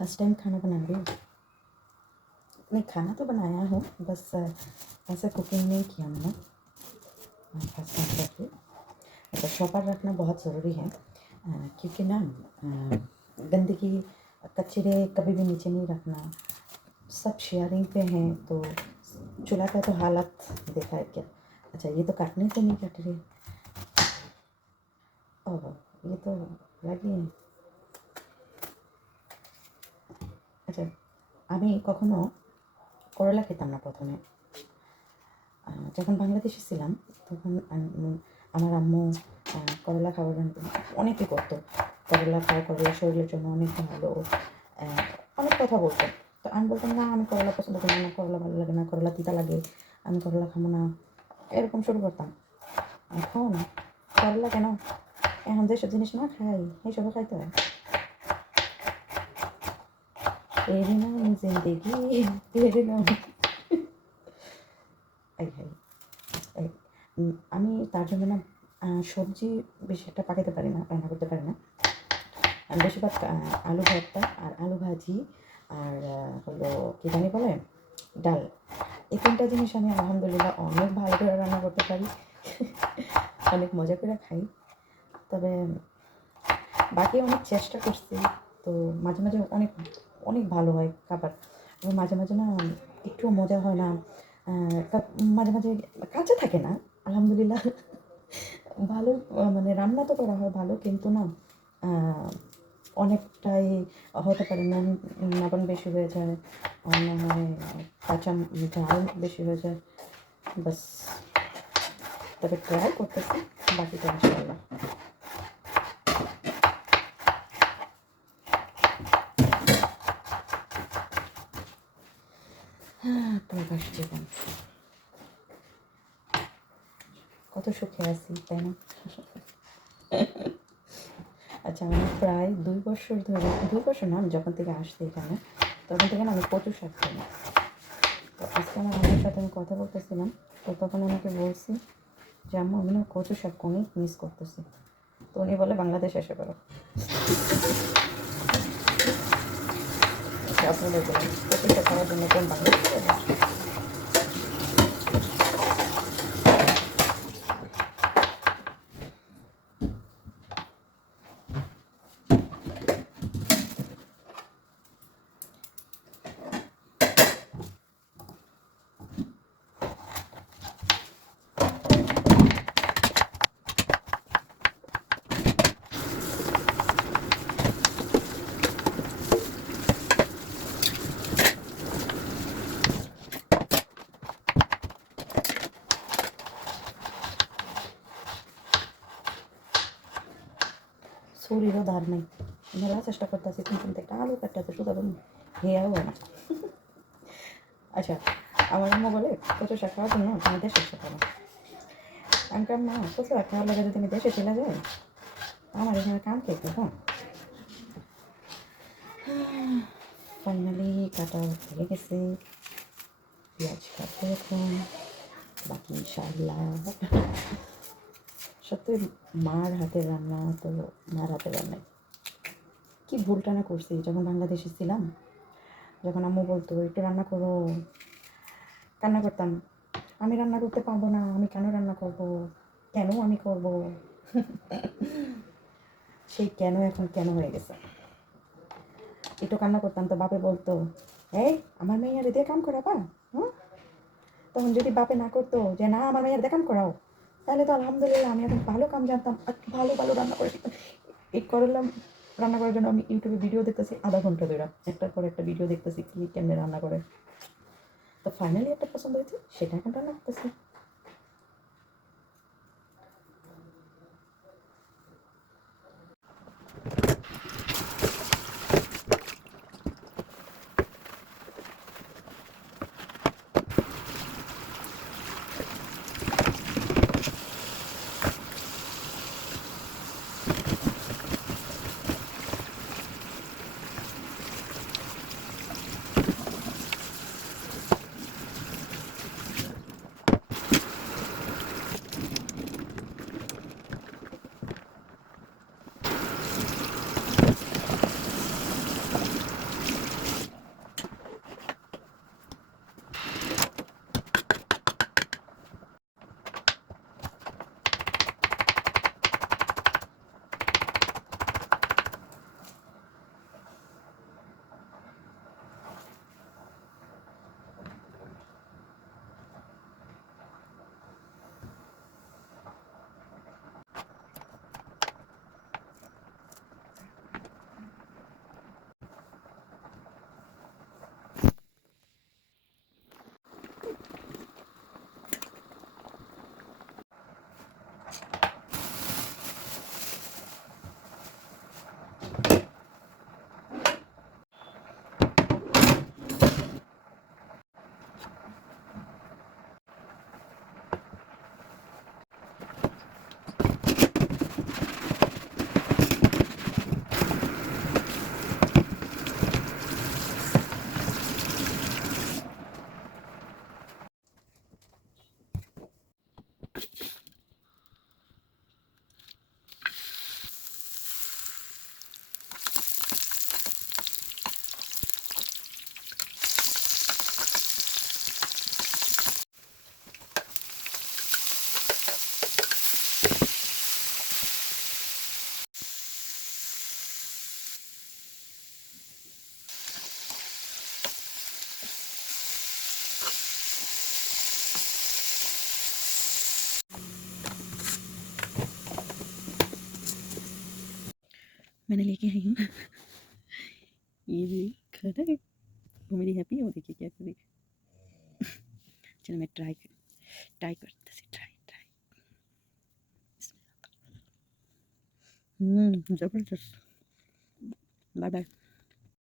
First time खाना बना रही हूँ। नहीं, खाना तो बनाया हूँ, बस ऐसा कुकिंग नहीं किया मैंने फर्स्ट टाइम कर रही हूँ। अच्छा, शॉपर रखना बहुत ज़रूरी है क्योंकि ना गंदगी कचरे कभी भी नीचे नहीं रखना। सब शेयरिंग पे हैं तो चूल्हा का तो हालत देखा है क्या। अच्छा, ये तो काटने से नहीं कट रही। ओह, ये तो लगी है। আচ্ছা, আমি কখনো করলা খেতাম না প্রথমে। যখন বাংলাদেশে ছিলাম তখন আমার আম্মু করলা খাওয়ার অনেকে করতো। করলা খাওয়া করলা শরীরের জন্য অনেক ভালো, অনেক কথা বলতো। তো আমি বলতাম না, আমি করলা পছন্দ করি না, করলা ভালো লাগে না, করলা তিতা লাগে, আমি করলা খাবো না, এরকম শুরু করতাম। এখন করলা কেন, এখন যেসব জিনিস না খাই এইসবও খাইতে হয়। तेरी नाम जिंदगी तेरे नाम আমি তার জন্য না সবজি বেশি একটা পাকাতে পারি না, রান্না করতে পারি না। আমি বেশিরভাগ আলু ভর্তা আর আলু ভাজি আর হলো কী জানি বলে ডাল, এই তিনটা জিনিস আমি আলহামদুলিল্লাহ অনেক ভালো করে রান্না করতে পারি। অনেক মজা করে খাই। তবে বাকি অনেক চেষ্টা করছি, তো মাঝে মাঝে অনেক অনেক ভালো হয় খাবার, এবং মাঝে মাঝে না একটুও মজা হয় না। মাঝে মাঝে কাঁচা থাকে না, আলহামদুলিল্লাহ ভালো। মানে রান্না তো করা হয় ভালো, কিন্তু না অনেকটাই হতে পারে নুন লবণ বেশি হয়ে যায়, অন্য হয় কাঁচা ঝাল বেশি হয়ে যায়। বাস, তবে ট্রাই করতেছি, বাকিটা ইনশাআল্লাহ। প্রবাস জীবন কত সুখে আছি, তাই না? আচ্ছা, আমি প্রায় 2 বছর ধরে, 2 বছর না, আমি যখন থেকে আসছি এখানে তখন থেকে না আমি কচু শাক খাই না। তো আজকে আমার আম্মুর সাথে আমি কথা বলতেছিলাম, তো তখন আমাকে বলছি যে আম্মু আমি না কচু শাক অনেক মিস করতেছি। তো উনি বলে বাংলাদেশ এসে পড়ো। আপনাদের বলেন কচু শাক খাওয়ার জন্য কোন বাংলাদেশে আসে? ছুরিরও ধার নেই, মেলা চেষ্টা করতেছি কিন্তু একটা আলু কাটতেছে শুধু হেয়াও হয় না। আচ্ছা, আমার আম্মু বলে কচু শাক খাওয়ার জন্য তুমি দেশে এসে পারো। আমি কাম না, কচু শাক খাওয়ার লাগে যদি তুমি দেশে চলে যাই, আমার এখানে কাম খেতে হ্যাঁ। ফাইনালি কাটা হয়ে গেছে, পেঁয়াজ কাটতে এখন বাকি ইনশাআল্লাহ। সত্যি মার হাতের রান্না তো মার হাতের রান্নায় কি ভুলটা না করছি। যখন বাংলাদেশে ছিলাম, যখন আম্মু বলতো একটু রান্না করো, কান্না করতাম, আমি রান্না করতে পারবো না, আমি কেন রান্না করবো, কেন আমি করব। সেই কেন এখন কেন হয়ে গেছে। একটু কান্না করতাম তো বাপে বলতো, এই আমার মেয়ের দিয়ে কাম করাবা। হুম, তখন যদি বাপে না করতো যে না আমার মেয়ের দিয়ে কাম করাও, তাহলে তো আলহামদুলিল্লাহ আমি এখন ভালো কাম জানতাম, আর ভালো ভালো রান্না করে এই করলাম। রান্না করার জন্য আমি ইউটিউবে ভিডিও দেখতেছি আধা ঘন্টা ধরে, একটার পর একটা ভিডিও দেখতেছি কি কেমনে রান্না করে। তো ফাইনালি একটা পছন্দ হয়েছে, সেটা এখন রান্না করতেছি। मैंने लेके आई हूँ ये भी खाना है। वो मेरी हैप्पी है, वो देखिए क्या करेगी। चलो मैं ट्राई करते से ट्राई। ज़बरदस्त। Bye bye.